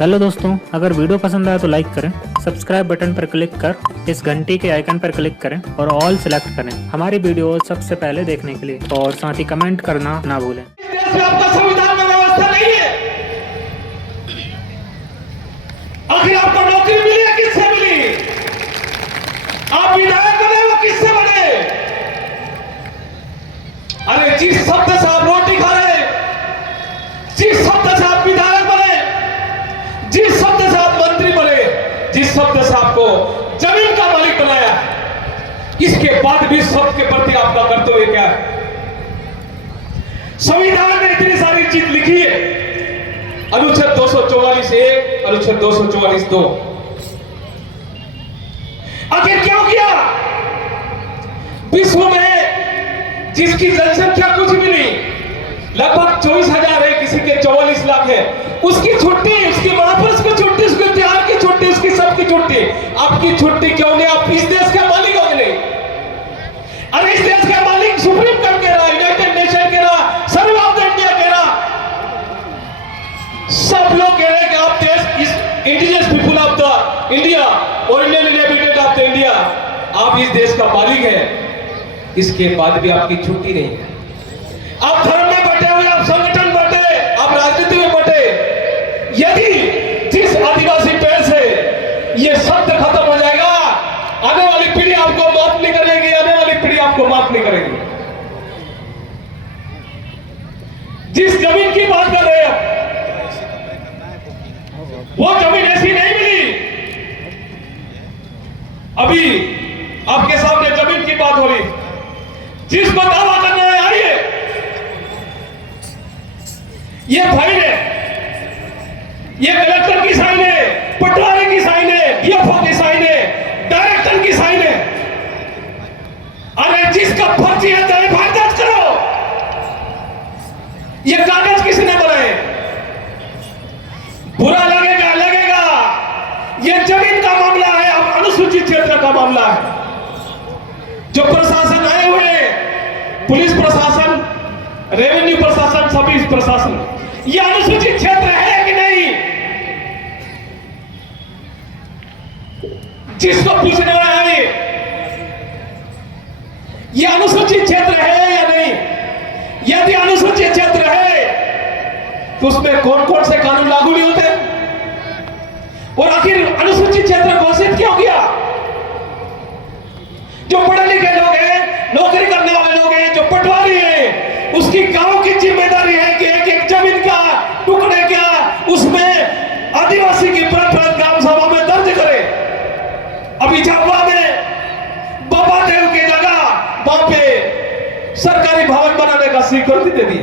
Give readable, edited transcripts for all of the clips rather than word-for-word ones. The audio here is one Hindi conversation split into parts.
हेलो दोस्तों, अगर वीडियो पसंद आया तो लाइक करें, सब्सक्राइब बटन पर क्लिक कर इस घंटी के आइकन पर क्लिक करें और ऑल सिलेक्ट करें हमारी वीडियो सबसे पहले देखने के लिए। और साथ ही कमेंट करना ना भूलें। देश में आपका संविधान में व्यवस्था नहीं है। आखिर आपको नौकरी मिली है, किससे मिली? आप विधायक बने, वो किससे बने? अरे जिस शब्द से आप रोटी खा रहे, जिस शब्द से आप विधायक बने, जिस शब्द से आप मंत्री बने, जिस शब्द से आपको जमीन का मालिक बनाया, इसके बाद भी शब्द के प्रति आपका कर्तव्य क्या है? संविधान में इतनी सारी चीज लिखी है, अनुच्छेद 244(1), अनुच्छेद 244(2). आखिर क्यों किया? विश्व में जिसकी जनसंख्या कुछ भी नहीं, लगभग 24,000 है, किसी के 44 लाख है, उसकी छुट्टी, उसकी महापुरुष की छुट्टी, उसके त्योहार की छुट्टी, उसकी सबकी छुट्टी। आपकी छुट्टी क्यों नहीं? आप इस देश के मालिक हो नहीं? अरे इस देश के मालिक सुप्रीम कोर्ट कह रहा, यूनाइटेड नेशन कह रहा, सर्वे ऑफ द इंडिया कह रहा, सब लोग कह रहे हैं कि आप देश, इस indigenous people of the India, original inhabitant of the India, आप इस देश का मालिक है। इसके बाद भी आपकी छुट्टी नहीं है। आप धर्म में बटे हुए, आप संगठन बटे, आप राजनीति में बटे। यदि जिस आदिवासी पेड़ से ये शब्द खत्म हो जाएगा, आने वाली पीढ़ी आपको माफ नहीं करेगी, आने वाली पीढ़ी आपको माफ नहीं करेगी। जिस जमीन की बात कर रहे हैं, वो जमीन ऐसी नहीं मिली। अभी आपके सामने जमीन की बात हो रही, जिसको दावा करना है आइए। ये फाइल है, ये कलेक्टर की साइन है, पटवारी की साइन है, डीएफओ की साइन है, डायरेक्टर की साइन है। अरे जिसका फर्जी है तो एफआईआर दर्ज करो। ये कागज किसने बनाए? बुरा लगेगा, लगेगा। ये जमीन का मामला है, अब अनुसूचित क्षेत्र का मामला है। जो प्रशासन आए हुए, पुलिस प्रशासन, रेवेन्यू प्रशासन, सभी प्रशासन, ये अनुसूचित क्षेत्र है कि नहीं? जिसको पूछने वाला है, ये अनुसूचित क्षेत्र है या नहीं? यदि अनुसूचित क्षेत्र है तो उसमें कौन कौन से कानून लागू नहीं होते? और आखिर अनुसूचित क्षेत्र घोषित क्यों किया? जो पढ़े लिखे लोग हैं, नौकरी करने वाले लोग हैं, जो पटवारी हैं, उसकी गांव की जिम्मेदारी है कि एक एक जमीन का टुकड़े क्या उसमें आदिवासी की प्रत ग्राम सभा में दर्ज करे। अभी झाबुआ में बाबा देव की जगह वहां पे सरकारी भवन बनाने का स्वीकृति दे दी,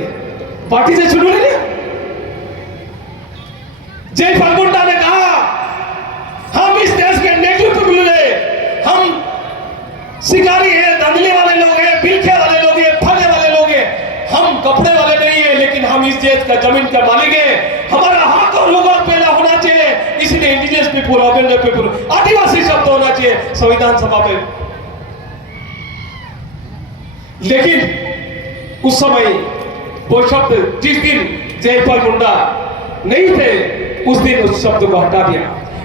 पार्टी से शुरू नहीं। जयपाल मुंडा ने कहा हम इस देश के नेटिव पीपल हैं, हम शिकारी हैं, धंधले वाले लोग हैं, बिल्खे वाले लोग हैं, फले वाले लोग हैं, हम कपड़े वाले नहीं है, लेकिन हम इस देश का जमीन का मालिक है। हमारा हक और लोगों पैदा होना चाहिए, इसलिए इंडिजिनस पीपुल, ओरिजिनल पीपुल, आदिवासी शब्द होना चाहिए संविधान सभा पे। लेकिन उस समय वो शब्द, जिस दिन जयपाल मुंडा नहीं थे, उस दिन उस शब्द को हटा दिया।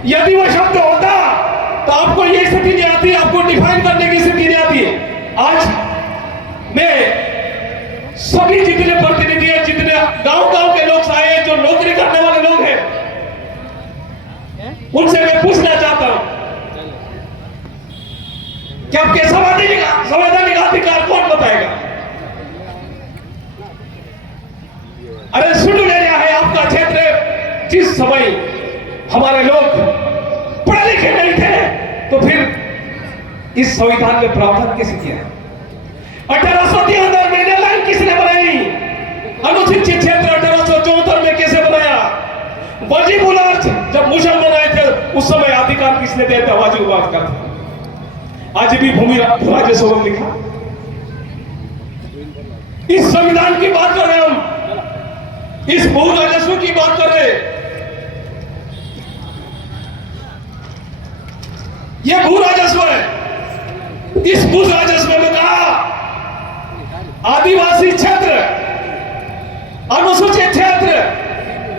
यदि वो शब्द होता तो आपको ये स्थिति नहीं आती, आपको डिफाइन करने की स्थिति नहीं आती। आज मैं सभी जितने प्रतिनिधि हैं, जितने गांव-गांव के लोग आए हैं, जो नौकरी करने वाले लोग हैं, उनसे मैं पूछना चाहता हूं कि आपके संवैधानिक अधिकार कौन बताएगा? अरे सुन एरिया है आपका क्षेत्र। जिस समय हमारे लोग पढ़े लिखे नहीं थे, तो फिर इस संविधान में प्रावधान कैसे किया? 1873 में लाइन किसने बनाई? अनुसूचित क्षेत्र 1874 में कैसे बनाया? वाजिब उल अर्ज जब मुसलमान आए थे, उस समय अधिकार किसने दिया था? वाजिब उल अर्ज का था। आज भी भूमि राजस्व लिखा। इस संविधान की बात कर रहे हैं हम, इस भू राजस्व की बात कर रहे हैं। यह भू राजस्व है। इस भू राजस्व में कहा आदिवासी क्षेत्र, अनुसूचित क्षेत्र,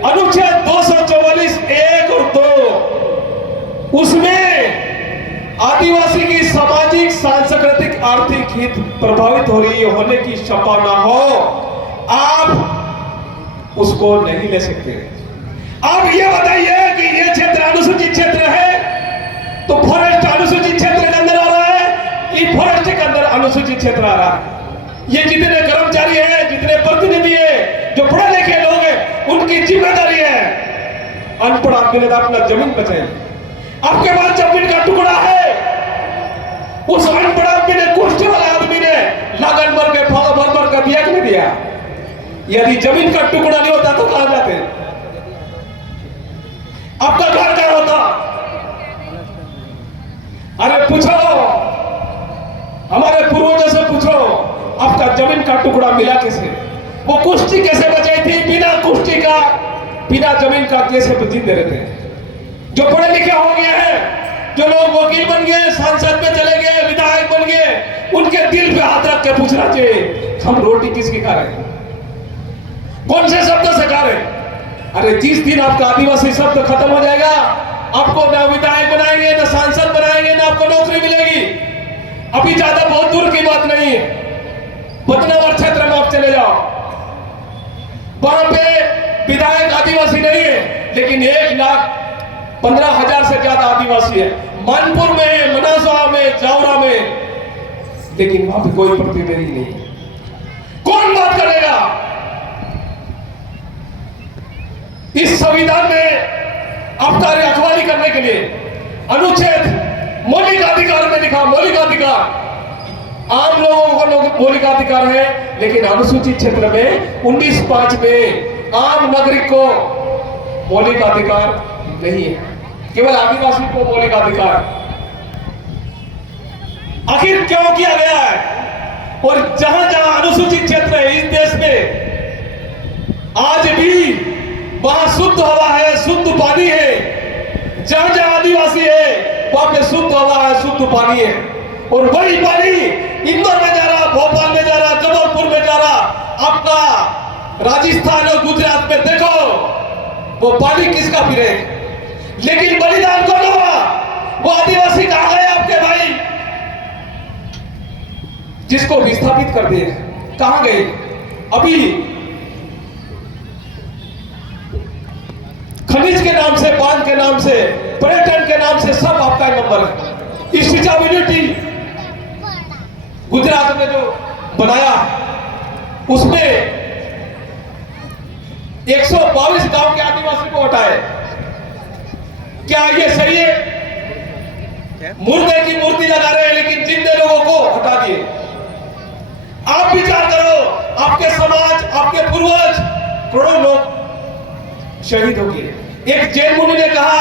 अनुच्छेद 244(1) उसमें आदिवासी की सामाजिक, सांस्कृतिक, आर्थिक हित प्रभावित हो रही होने की संभावना हो, आप उसको नहीं ले सकते। आप ये बताइए कि ये क्षेत्र अनुसूचित क्षेत्र है तो फॉरेस्ट अनुसूचित क्षेत्र के अंदर आ रहा है कि फॉरेस्ट के अंदर अनुसूचित क्षेत्र आ रहा है? ये जितने कर्मचारी हैं, जितने प्रतिनिधि हैं, जो पढ़े लिखे लोग हैं, उनकी जिम्मेदारी है। अनपढ़ आदमी ने अपना जमीन बचाई। आपके पास जमीन का टुकड़ा है, उस अनपढ़ आदमी ने, कुष्ठ वाले आदमी ने लगन भर के भर कर दिया कि नहीं दिया? यदि जमीन का टुकड़ा नहीं होता तो कहां जाते? आपका घर क्या होता? अरे पूछो, हमारे पूर्वजों से पूछो, आपका जमीन का टुकड़ा मिला कैसे? वो कुश्ती कैसे बचाई थी? बिना कुश्ती का, बिना जमीन का कैसे जीते रहते हैं? जो पढ़े लिखे हो गए हैं, जो लोग वकील बन गए, सांसद में चले गए, विधायक बन गए, उनके दिल पे हाथ रख के पूछना चाहिए, हम रोटी किसकी खा रहे हैं? कौन से शब्द से खा रहे हैं? अरे जिस दिन आपका आदिवासी शब्द खत्म हो जाएगा, आपको ना विधायक बनाएंगे, ना सांसद बनाएंगे, ना आपको नौकरी मिलेगी। अभी ज्यादा बहुत दूर की बात नहीं है, बदनावर क्षेत्र में आप चले जाओ, वहां पे विधायक आदिवासी नहीं है, लेकिन 1,15,000 से ज्यादा आदिवासी है। मानपुर में, मनासवा में, जावरा में, लेकिन वहां पे कोई प्रतिनिधि नहीं है। कौन बात करेगा? इस संविधान में आपका रखवाली करने के लिए अनुच्छेद मौलिक अधिकार में लिखा, मौलिक अधिकार आम लोगों को मौलिक अधिकार है, लेकिन अनुसूचित क्षेत्र में 19(5) में आम नागरिक को मौलिक अधिकार नहीं है, केवल आदिवासी को मौलिक अधिकार। आखिर क्यों किया गया है? और जहां जहां अनुसूचित क्षेत्र है इस देश में, आज भी वहां शुद्ध हवा है, शुद्ध पानी है। जहां जहां आदिवासी है वहां पे शुद्ध हवा है, शुद्ध पानी है, और वही पानी इंदौर में जा रहा, भोपाल में जा रहा, जबलपुर में जा रहा, आपका राजस्थान और गुजरात में देखो, वो पानी किसका पी रहे? लेकिन बलिदान कौन हुआ? वो आदिवासी कहां गए आपके भाई, जिसको विस्थापित कर दिए? कहां गए? अभी खनिज के नाम से, बांध के नाम से, पर्यटन के नाम से सब आपका नंबर है। स्टैच्यू ऑफ यूनिटी गुजरात में जो बनाया, उसमें 122 गांव के आदिवासी को हटाए। क्या ये सही है? मुर्दे की मूर्ति लगा रहे हैं, लेकिन जिंदे लोगों को हटा दिए। आप विचार करो, आपके समाज, आपके पूर्वज, करोड़ों लोग शहीद हो गए। एक जैन मुनि ने कहा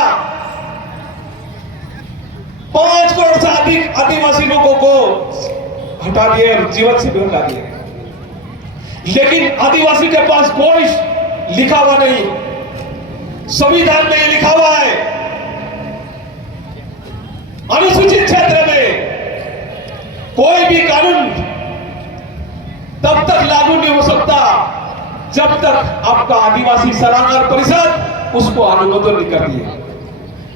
5 करोड़ से अधिक आदिवासी लोगों को हटा दिए और जीवन से भी हटा दिए, लेकिन आदिवासी के पास कोई लिखा हुआ नहीं। संविधान में ये लिखा हुआ है, अनुसूचित क्षेत्र में कोई भी कानून तब तक लागू नहीं हो सकता जब तक आपका आदिवासी सलाहकार परिषद उसको अनुमोदन नहीं कर दिए।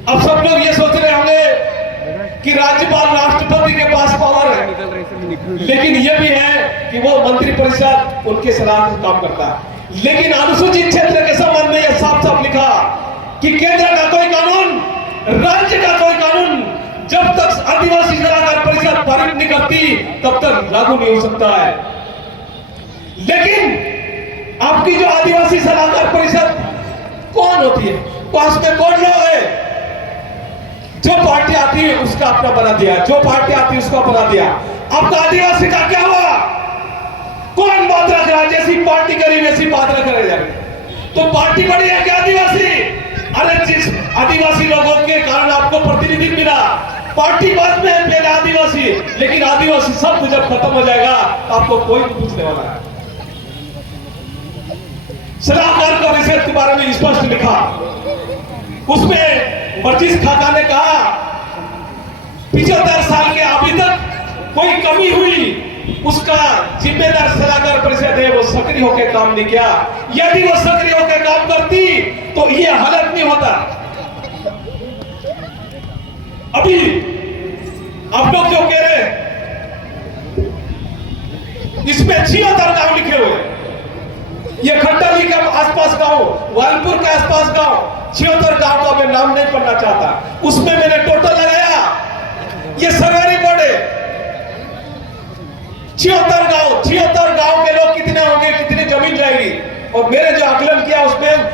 अब सब लोग ये सोच रहे होंगे कि राज्यपाल, राष्ट्रपति के पास पावर है, लेकिन ये भी है कि वो मंत्री परिषद उनके सलाह से काम करता है। लेकिन अनुसूचित क्षेत्र के संबंध में यह साफ साफ लिखा कि केंद्र का कोई कानून, राज्य का कोई कानून जब तक आदिवासी सलाहकार परिषद पारित नहीं करती तब तक लागू नहीं हो सकता है। लेकिन आपकी जो आदिवासी सलाहकार परिषद कौन होती है? पास में कौन लोग है? जो पार्टी आती है उसका अपना बना दिया, जो पार्टी आती है उसका बना दिया। आपका आदिवासी का क्या हुआ? कौन बात रख रहा है? जैसी पार्टी करी वैसी बात रख रहे हैं। तो पार्टी बड़ी है क्या आदिवासी? अरे जिस आदिवासी लोगों के कारण आपको प्रतिनिधि मिला, पार्टी बाद में पहले आदिवासी, लेकिन आदिवासी सब जब खत्म हो जाएगा आपको कोई नहीं पूछने वाला है। सलाहकार परिषद के बारे में स्पष्ट लिखा, उसमें वर्जिश खाका ने कहा 75 साल के अभी तक कोई कमी हुई, उसका जिम्मेदार सलाहकार परिषद है, वो सक्रिय होकर काम नहीं किया। यदि वो सक्रिय होकर काम करती तो ये हालत नहीं होता। अभी आप लोग जो कह रहे हैं इसमें 76 गांव लिखे हुए हैं। ये खंडाली के आसपास गांव, वालपुर के आसपास गांव, 76 गांव का मैं नाम नहीं पढ़ना चाहता। उसमें मैंने टोटल लगाया, ये सरकारी बोर्ड है। 76 गांव के लोग कितने होंगे, कितनी जमीन जाएगी। और मैंने जो आकलन किया उसमें